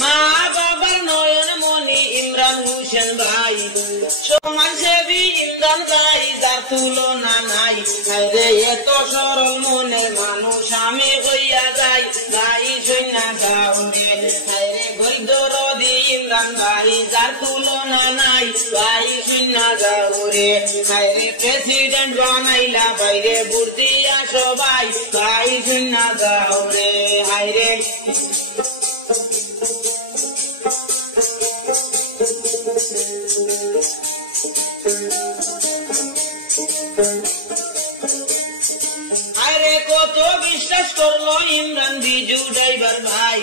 মা বাবার নয়ন মনি ইমরান হোসেন ভাই, সমাজসেবী ইমরান ভাই, যার তুলনা নাই। হায়রে এত সরল মনের মানুষ আমি হইয়া যাই, ভাই সৈন্যা গাউরে। হায়রে গৈদরদি ইমরান ভাই, যার তুলনা নাই, ভাই সৈন্যা গাউরে। হায়রে প্রেসিডেন্ট বানাইলা বাইরে ভোট দিয়া সবাই, ভাই সৈন্যা গাউরে। হায়রে আরে কত বিশ্বাস করলো ইমরান বিজু ড্রাইভার ভাই,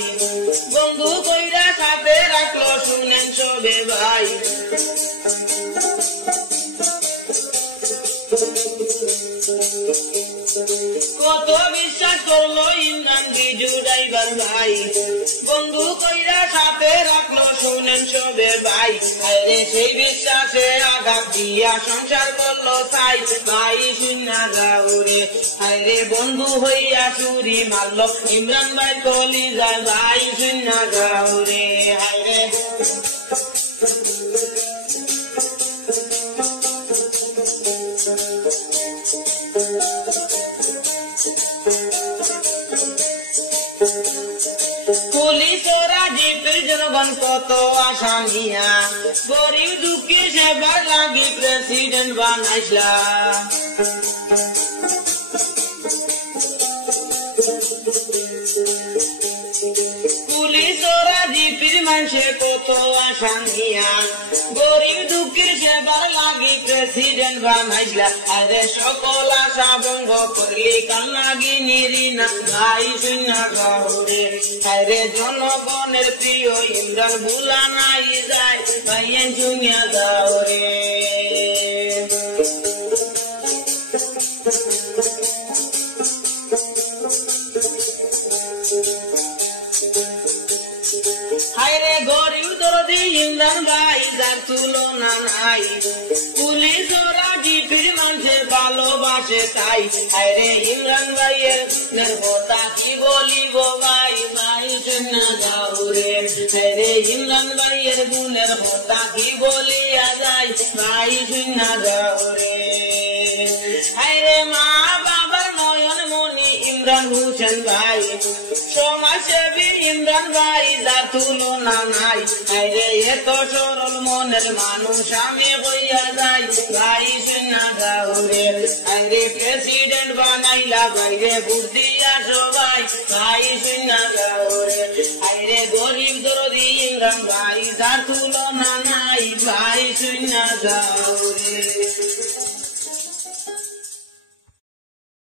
বন্ধু কইরা সাথে রাখলো শুনেন সবে ভাই। কত বিশ্বাস করলো ইমরান বিজু ড্রাইভার ভাই, বন্ধু কইরা সাথে রাখলো শুনেন সবে ভাই। আরে সেই বিশ্বাসে আঘাত দিয়া সংসার করলো তাই, ভাই শুনা গাউরে। আরে বন্ধু হইয়া চুরি মারলো ইমরান ভাই কলিজা, ভাই শুনা গাউরে। আরে পুলিশরা জিপের জনগণ কত আশা নিয়া, গরিব দুঃখী সেবার লাগি প্রেসিডেন্ট বানাইলা। পুলিশরা জিপির মানুষে কত আশা নিয়া, গরিব দুঃখীর সেবার লাগি প্রেসিডেন্ট বানাইলা। আরে সকল আশা ভঙ্গ করলি কাল লাগি নিরিনা, ভাই শুনা গাউরে। আরে জনগণের প্রিয় ইমরান ভুলা নাই যায়, ভাইয়েন শুনিয়া গাউরে। হায়রে গরিব দরদি ইমরান ভাই, যার তুলনা নাই। পুলিশ ওরা জিপির মানুষে ভালোবাসে তাই। হায়রে ইমরান ভাইয়ের কথা কি বলিব ভাই, ভাই শুনা গাউরে। হায়রে ইমরান ভাইয়ের গুণের কথা কি বলিয়া যায়, ভাই শুনা গাউরে। হায়রে মা বাবার নয়ন মনি ইমরান হোসেন ভাই, সমাজসেবী ইমরান ভাই, যার তুলনা নাই। আরে এত সরল মনের মানুষ আমি হইয়া যাই, ভাই শুনা গাউরে। আরে প্রেসিডেন্ট বানাইলা বাইরে ভোট দিয়া সবাই, ভাই শুনা গাউরে। আরে গরিব দরদি ইমরান ভাই, যার তুলনা নাই, ভাই শুনা গাউরে।